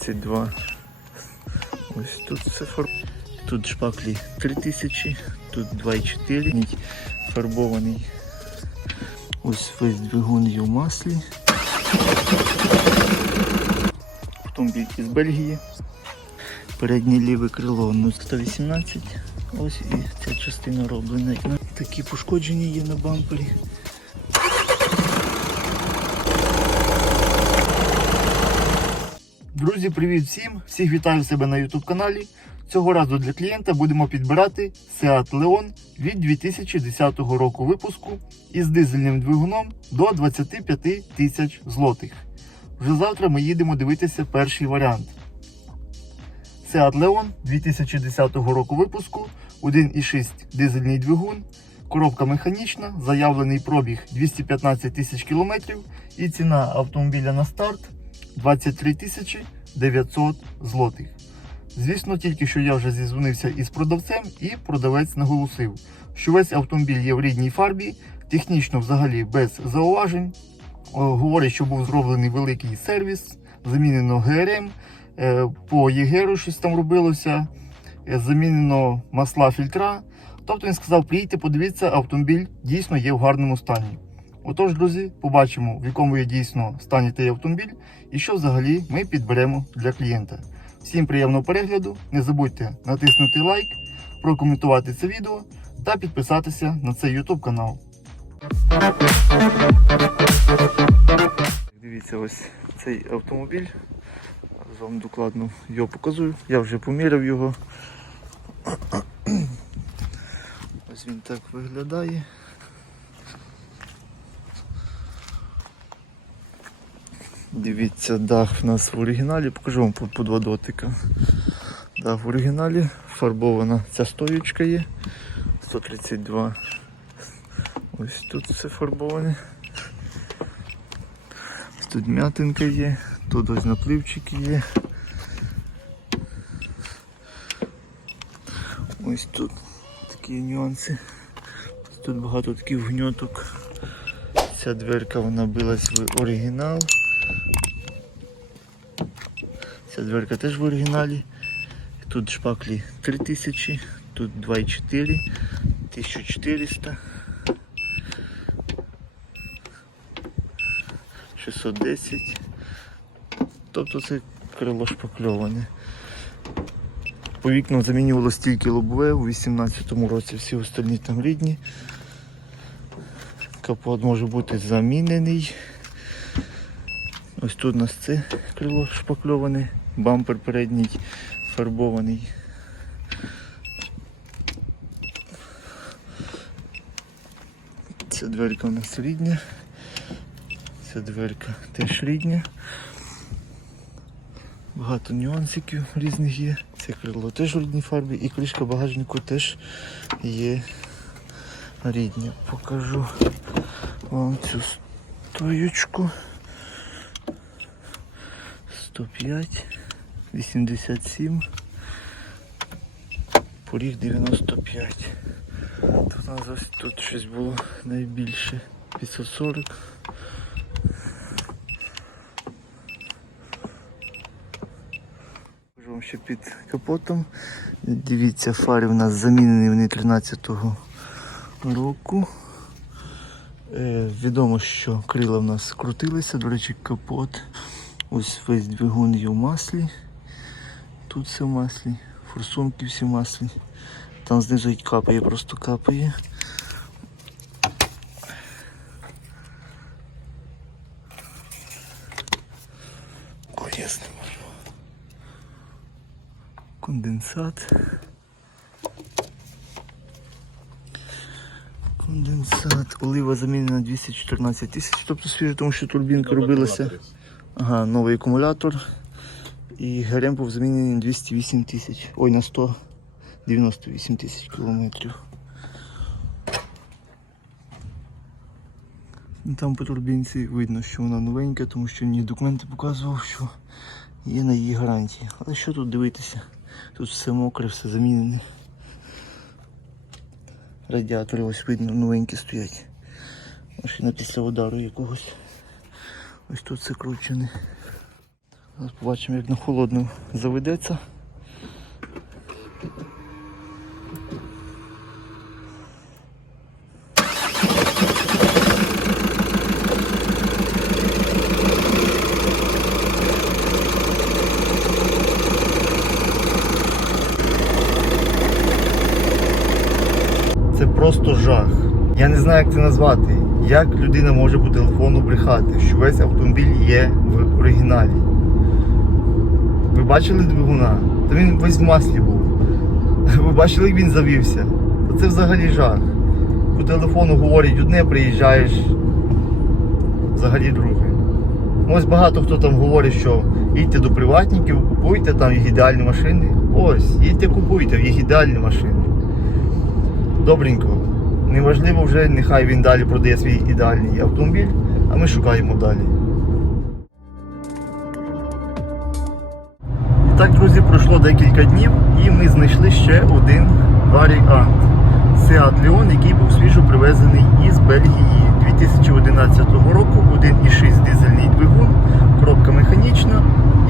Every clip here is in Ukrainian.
32. Ось тут все фар... Тут шпаклі 3000, тут 2,4. Фарбований. Ось весь двигун є в маслі. Автомобіль із Бельгії. Переднє ліве крило ну, 118. Ось і ця частина роблена. Такі пошкодження є на бампері. Друзі, привіт всім! Всіх вітаю себе на YouTube каналі. Цього разу для клієнта будемо підбирати Seat Leon від 2010 року випуску із дизельним двигуном до 25 тисяч злотих. Вже завтра ми їдемо дивитися перший варіант. Seat Leon 2010 року випуску, 1,6 дизельний двигун, коробка механічна, заявлений пробіг 215 тисяч кілометрів і ціна автомобіля на старт 23 тисячі 900 злотих. Звісно, тільки що я вже зізвонився із продавцем і продавець наголосив, що весь автомобіль є в рідній фарбі, технічно взагалі без зауважень. Говорить, що був зроблений великий сервіс, замінено ГРМ, е, по ЄГРу щось там робилося, е, замінено масла фільтра. Тобто він сказав, приїдьте, подивіться, автомобіль дійсно є в гарному стані. Отож, друзі, побачимо, в якому є дійсно стані той автомобіль і що взагалі ми підберемо для клієнта. Всім приємного перегляду, не забудьте натиснути лайк, прокоментувати це відео та підписатися на цей YouTube канал. Дивіться, ось цей автомобіль. Зараз вам докладно його показую. Я вже поміряв його. Ось він так виглядає. Дивіться, дах в нас в оригіналі, покажу вам по, два дотика. Дах в оригіналі, фарбована ця стоючка є. 132. Ось тут все фарбоване. Тут м'ятинка є, тут ось напливчики є. Ось тут такі нюанси. Тут багато таких гньоток. Ця дверка вона билась в оригінал. Ця дверка теж в оригіналі. Тут шпаклі 3000, тут 2,4, 1400. 610. Тобто це крило шпакльоване. По вікнам замінювалось тільки лобове, у 18-му році всі остальні там рідні. Капот може бути замінений. Ось тут у нас це крило шпакльоване, бампер передній фарбований. Ця дверка у нас рідня. Ця дверка теж рідня. Багато нюансиків різних є. Це крило теж в рідній фарбі і кришка багажнику теж є рідня. Покажу вам цю стоючку. 105, 87, поріг 95. Тут у нас тут щось було найбільше. 540. Покажу вам ще під капотом. Дивіться, фари у нас замінені вони 13-го року. Е, відомо, що крила в нас крутилися, до речі, капот. Ось весь двигун є в маслі. Тут все в маслі, форсунки всі в маслі. Там знизу капає, просто капає. О, ясно. Конденсат. Конденсат. Олива замінена 214 тисяч, тобто свіже, тому що турбінка робилася. Ага, новий акумулятор. І ГРМ був замінений на 208 тисяч. Ой, на 198 тисяч кілометрів. Там по турбінці видно, що вона новенька, тому що мені документи показував, що є на її гарантії. Але що тут дивитися? Тут все мокре, все замінене. Радіатори ось видно новенькі стоять. Машина після удару якогось. Ось тут все кручене. Побачимо, як на холодну заведеться. Це просто жах. Я не знаю, як це назвати. Як людина може по телефону брехати, що весь автомобіль є в оригіналі. Ви бачили двигуна? Та він весь в маслі був. Ви бачили, як він завівся? Та це взагалі жах. По телефону говорять одне, приїжджаєш взагалі друге. Ось багато хто там говорить, що їдьте до приватників, купуйте там їх ідеальні машини. Ось, їдьте купуйте, їх ідеальні машини. Добренько. Неважливо вже, нехай він далі продає свій ідеальний автомобіль, а ми шукаємо далі. Так, друзі, пройшло декілька днів і ми знайшли ще один варіант. Seat Leon, який був свіжо привезений із Бельгії 2011 року, 1,6 дизельний двигун, коробка механічна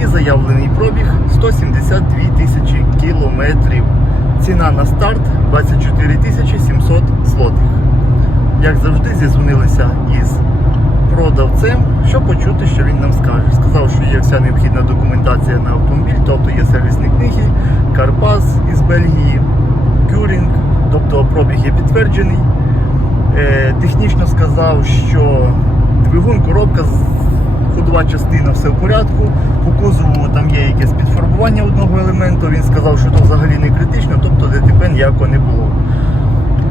і заявлений пробіг 172 тисячі кілометрів. Ціна на старт 24 700 злотих. Як завжди, зізвонилися із продавцем, щоб почути, що він нам скаже. Сказав, що є вся необхідна документація на автомобіль, тобто є сервісні книги, Карпас із Бельгії, Кюрінг, тобто пробіг є підтверджений. Е, технічно сказав, що двигун, коробка, ходова частина все в порядку. По кузову там є якесь підфарбування одного елементу. Він сказав, що то взагалі не критично, тобто ДТП ніякого не було.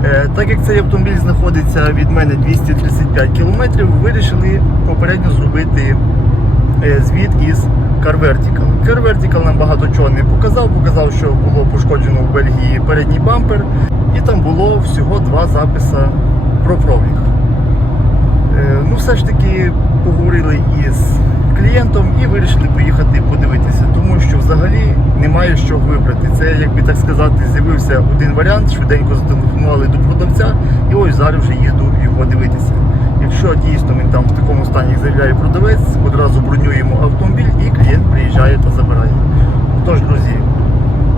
Е, Так як цей автомобіль знаходиться від мене 235 км, вирішили попередньо зробити е, звіт із Car Vertical. Car Vertical нам багато чого не показав, показав, що було пошкоджено в Бельгії передній бампер, і там було всього два записи про пробіг. Е, Ну, все ж таки поговорили із клієнтом і вирішили поїхати подивитися, тому що взагалі немає що вибрати. Це, як би так сказати, з'явився один варіант, швиденько зателефонували до продавця, і ось зараз вже їду його дивитися. Якщо дійсно він там в такому стані заявляє продавець, одразу бронюємо автомобіль і клієнт приїжджає та забирає. Тож, друзі,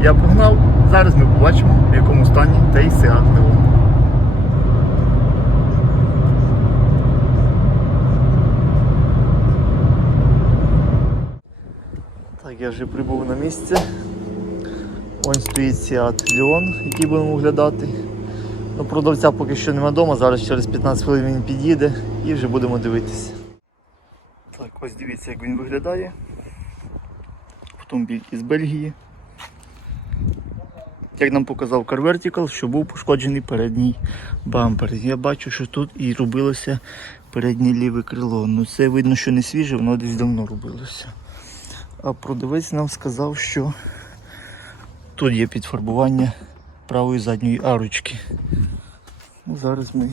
я погнав. Зараз ми побачимо, в якому стані той Seat Leon. Так, я вже прибув на місце. Ось стоїть Seat Leon, який будемо оглядати. Ну, продавця поки що нема вдома, зараз через 15 хвилин він під'їде і вже будемо дивитися. Так, ось дивіться, як він виглядає. Автомобіль із Бельгії. Як нам показав Car Vertical, що був пошкоджений передній бампер. Я бачу, що тут і робилося переднє ліве крило. Ну це видно, що не свіже, воно десь давно робилося. А продавець нам сказав, що тут є підфарбування правої задньої арочки. Ну, зараз ми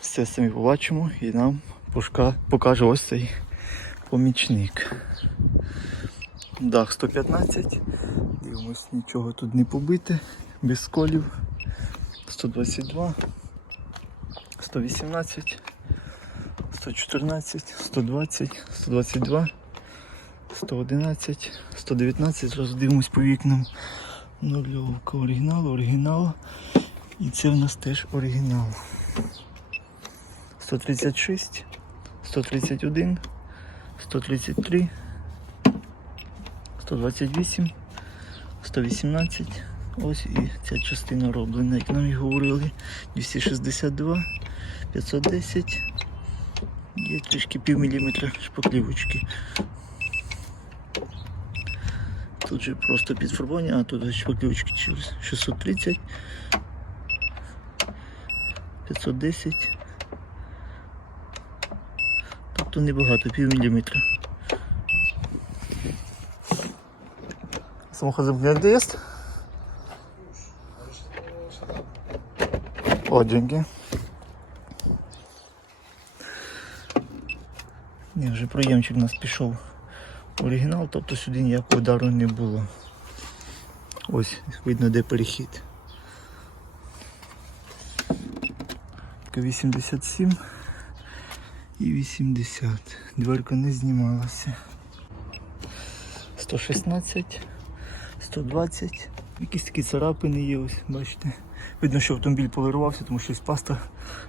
все самі побачимо і нам пошка- покаже ось цей помічник. Дах 115. Дивимось, нічого тут не побите, без сколів. 122, 118, 114, 120, 122. 111, 119, зразу дивимось по вікнам. Нульовка оригінал, оригінал. І це в нас теж оригінал. 136, 131, 133, 128, 118. Ось і ця частина роблена, як нам і говорили. 262, 510. Є трішки пів міліметра шпаклівочки. Тут же просто підфарбування, а тут шпаклівочки через 630, 510. Тобто небагато, пів міліметра. Zamknięty jest? O, dzięki. Ні, вже проємчик у нас пішов оригінал, тобто сюди ніякого удару не було. Ось видно де перехід. 87 і 80. Дверка не знімалася. 116, 120. Якісь такі царапини є, ось, бачите. Видно, що автомобіль полирувався, тому що паста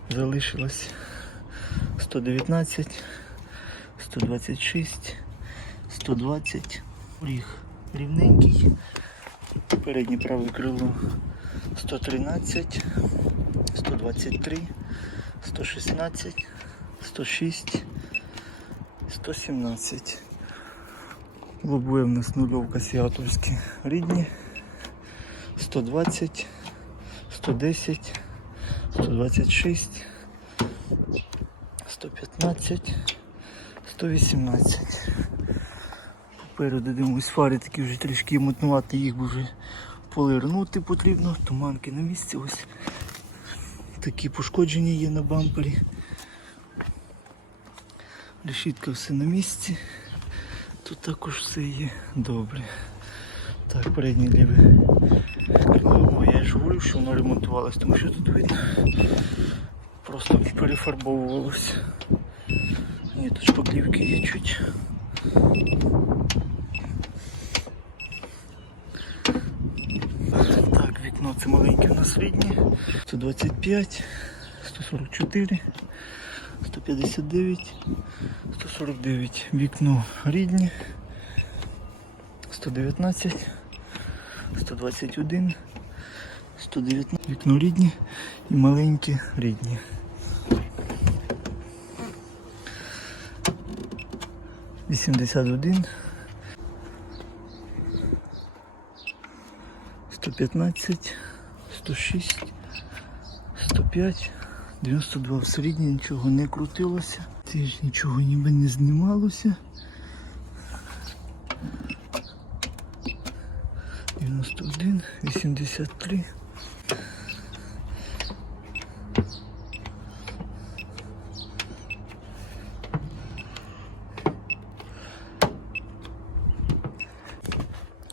залишилась. 119, 126, 120. Ріг рівненький. Переднє праве крило 113, 123, 116, 106, 117. Лобує в нас нульовка сіатовські рідні. 120, 110, 126, 115, 118. Попереду дивимось фари такі вже трішки мотнувати, їх би вже полирнути потрібно. Туманки на місці ось. Такі пошкодження є на бампері. Решітка все на місці. Тут також все є добре. Так, переднє ліве. Я ж говорив, що воно ремонтувалось, тому що тут видно. Просто перефарбовувалось. Ні, тут шпаклівки є чуть. Так, вікно це маленьке у нас рідні. 125, 144, 159, 149. Вікно рідні. 119, 121, 119. Вікно рідні і маленькі рідні. Вісімдесят один. 115, 106, 105, 92 в середній нічого не крутилося. Теж нічого ніби не знімалося. 91, 83.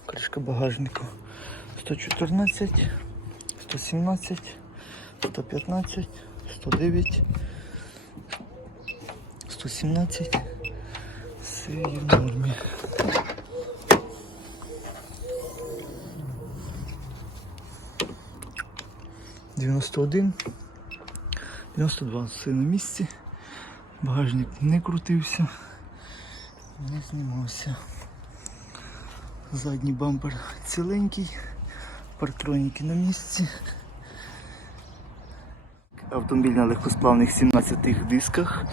Кришка багажника 114, 117, 115, 109, 117. Все є в нормі. Дев'яносто один, дев'яносто два, все на місці. Багажник не крутився, не знімався. Задній бампер ціленький, партроніки на місці. Автомобіль на легкосплавних 17 дисках.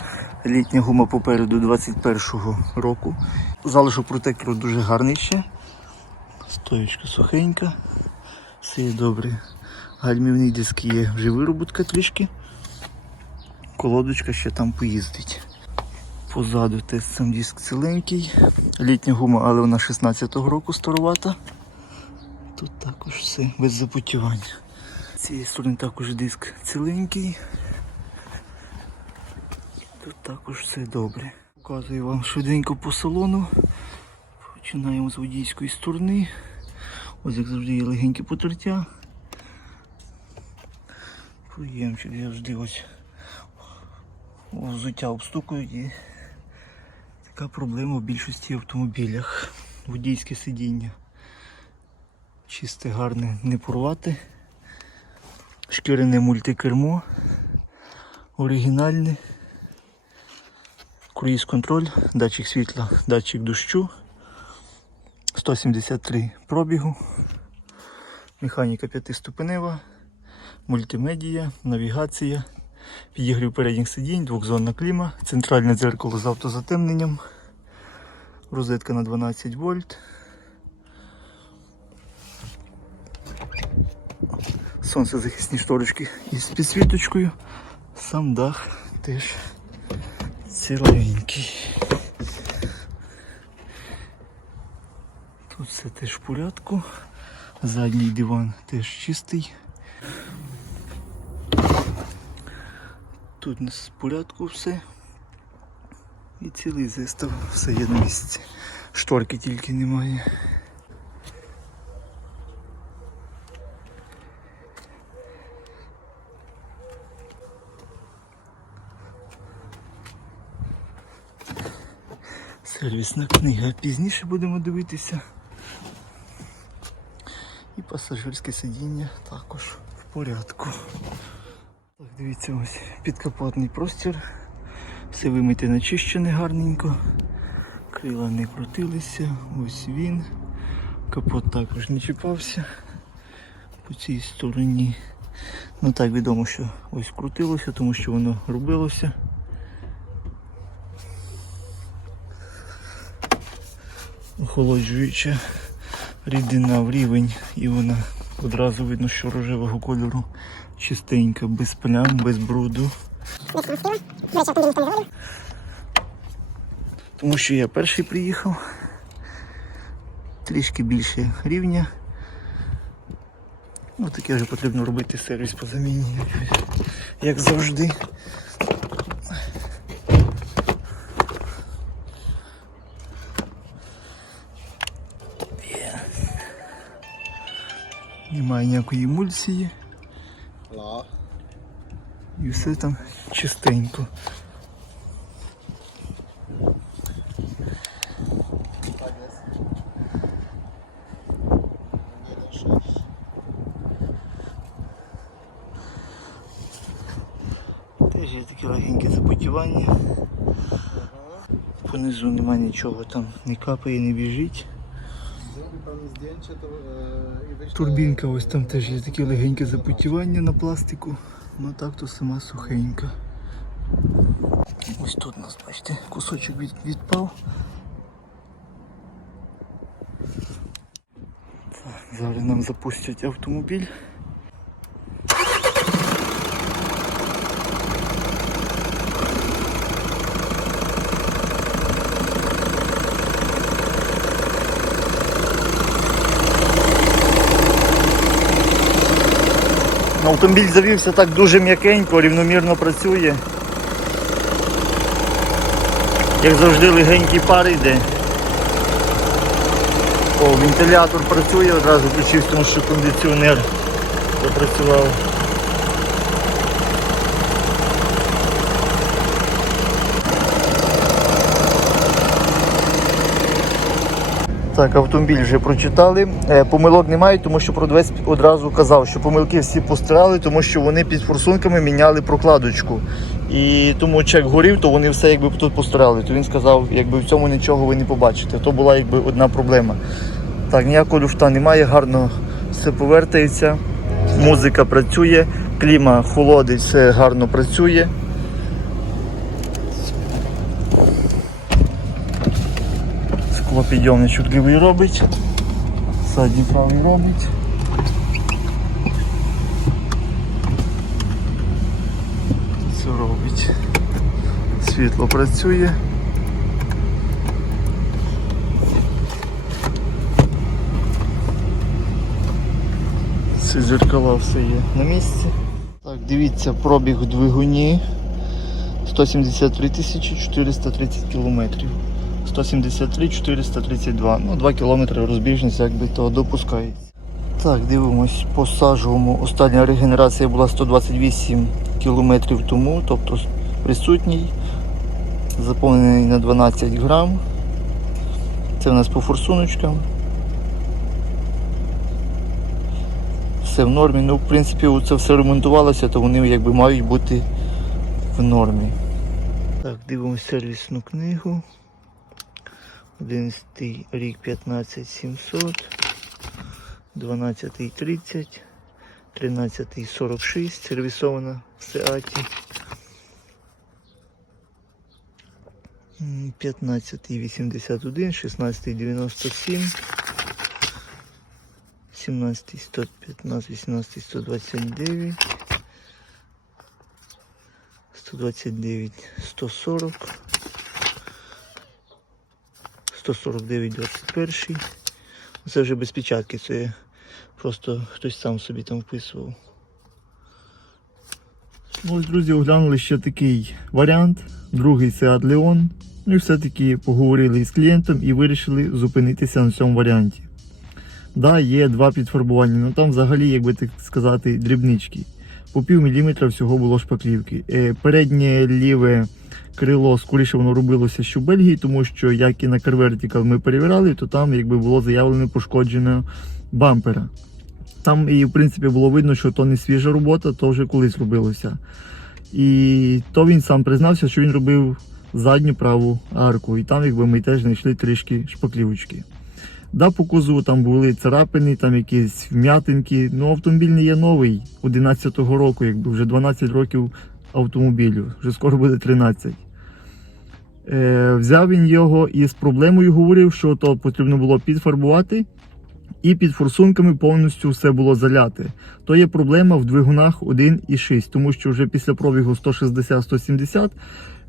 Літня гума попереду 21-го року. Залишок протектору дуже гарний ще. Стоєчка сухенька. Все є добре. Гальмівний диск є вже вироботка трішки. Колодочка ще там поїздить. Позаду теж сам диск ціленький. Літня гума, але вона 16-го року старувата. Тут також все без запотівання. З цієї сторони також диск ціленький. Тут також все добре. Показую вам швиденько по салону. Починаємо з водійської сторони. Ось як завжди є легеньке потертя. Приємчик завжди ось взуття обстукують і така проблема в більшості автомобілях. Водійське сидіння. Чисте, гарне, не порвати. Шкіряне мультикермо. Оригінальне. Круїз контроль, датчик світла, датчик дощу. 173 пробігу. Механіка п'ятиступенева, мультимедія, навігація, підігрів передніх сидінь, двохзонна кліма, центральне дзеркало з автозатемненням, розетка на 12 вольт. Сонцезахисні шторочки із підсвіточкою. Сам дах теж ціленький. Тут все теж в порядку. Задній диван теж чистий. Тут у нас в порядку все. І цілий застав, все є на місці. Шторки тільки немає. Сервісна книга. Пізніше будемо дивитися. І пасажирське сидіння також в порядку. Так, дивіться, ось підкапотний простір. Все вимите начищене гарненько. Крила не крутилися. Ось він. Капот також не чіпався. По цій стороні. Ну так відомо, що ось крутилося, тому що воно робилося. Охолоджуюча рідина в рівень і вона одразу видно, що рожевого кольору чистенька, без плям, без бруду. Тому що я перший приїхав. Трішки більше рівня. Ну, таке вже потрібно робити сервіс по заміні, як завжди. Немає ніякої емульсії. І все там чистенько. Теж є таке легеньке запотівання. Понизу нема нічого, там не капає, не біжить. Турбінка ось там теж є таке легеньке запотівання на пластику. Ну так то сама сухенька. Ось тут у нас, бачите, кусочок від, відпав. Зараз нам запустять автомобіль. Автомобіль завівся так дуже м'якенько, рівномірно працює. Як завжди легенький пар йде. О, вентилятор працює, одразу включився, тому що кондиціонер запрацював. Так, автомобіль вже прочитали. Е, Помилок немає, тому що продавець одразу казав, що помилки всі постирали, тому що вони під форсунками міняли прокладочку. І тому чек горів, то вони все якби тут постирали. То він сказав, якби в цьому нічого ви не побачите. То була якби одна проблема. Так, ніякого люфта немає, гарно все повертається. Музика працює, кліма холодить, все гарно працює. Склопідйомничок лівий робить, задній правий робить. Все робить. Світло працює. Всі зеркала все є на місці. Так, дивіться, пробіг двигуні 173 тисячі 430 кілометрів. 173 432. Ну, 2 кілометри розбіжність, якби то допускається. Так, дивимось по сажовому. Остання регенерація була 128 кілометрів тому, тобто присутній, заповнений на 12 грам. Це в нас по форсуночкам. Все в нормі. Ну, в принципі, це все ремонтувалося, то вони якби мають бути в нормі. Так, дивимося сервісну книгу. 11 рік 15700, 12 30, 13 46, сервісована в Сеаті. М, 15 81, 16 97, 17 115, 18 129, 129 140. 149 21. Це вже без печатки, це просто хтось сам собі там вписував. Ну, ось, друзі, оглянули ще такий варіант. Другий Seat Leon. Ну і все-таки поговорили із клієнтом і вирішили зупинитися на цьому варіанті. Да, є два підфарбування, але там взагалі, як би так сказати, дрібнички. По пів міліметра всього було шпаклівки. Е, Переднє ліве крило, скоріше воно робилося ще в Бельгії, тому що як і на Car Vertical ми перевіряли, то там якби було заявлено пошкодження бампера. Там і в принципі було видно, що то не свіжа робота, то вже колись робилося. І то він сам признався, що він робив задню праву арку, і там якби ми теж знайшли трішки шпаклівочки. Да, по кузову там були царапини, там якісь вм'ятинки. Ну, автомобіль не є новий 11-го року, якби вже 12 років автомобілю, вже скоро буде 13. Е, взяв він його і з проблемою говорив, що то потрібно було підфарбувати, і під форсунками повністю все було заляти. То є проблема в двигунах 1,6, тому що вже після пробігу 160-170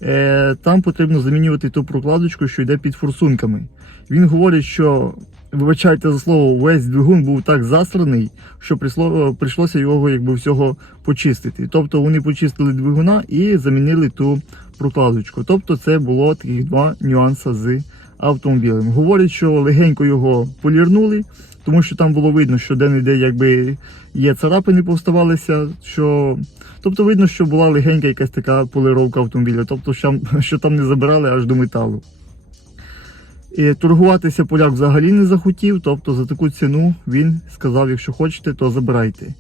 е, там потрібно замінювати ту прокладочку, що йде під форсунками. Він говорить, що вибачайте за слово, весь двигун був так засраний, що прийшло, прийшлося його якби всього почистити. Тобто вони почистили двигуна і замінили ту прокладочку. Тобто це було таких два нюанси з автомобілем. Говорять, що легенько його полірнули, тому що там було видно, що де-не-де якби є царапини повставалися. Що... Тобто видно, що була легенька якась така полировка автомобіля, тобто що там не забирали аж до металу. І торгуватися поляк взагалі не захотів, тобто за таку ціну він сказав, якщо хочете, то забирайте.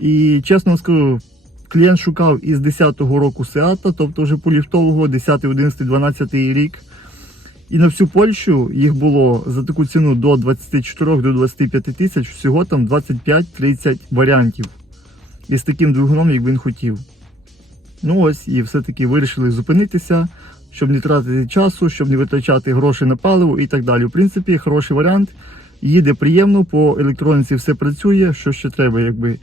І чесно скажу, клієнт шукав із 10-го року Сеата, тобто вже поліфтового, 10, 11, 12 рік. І на всю Польщу їх було за таку ціну до 24 до 25 тисяч, всього там 25-30 варіантів. І з таким двигуном, як він хотів. Ну ось, і все-таки вирішили зупинитися, щоб не тратити часу, щоб не витрачати гроші на паливо і так далі. В принципі, хороший варіант. Їде приємно, по електроніці все працює, що ще треба, якби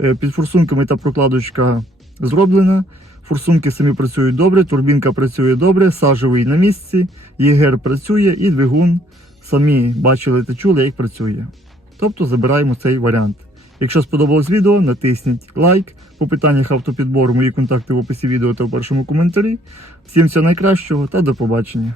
Е, під форсунками та прокладочка зроблена. Форсунки самі працюють добре, турбінка працює добре, сажевий на місці, ЄГР працює і двигун самі бачили та чули, як працює. Тобто забираємо цей варіант. Якщо сподобалось відео, натисніть лайк. По питаннях автопідбору мої контакти в описі відео та в першому коментарі. Всім всього найкращого та до побачення.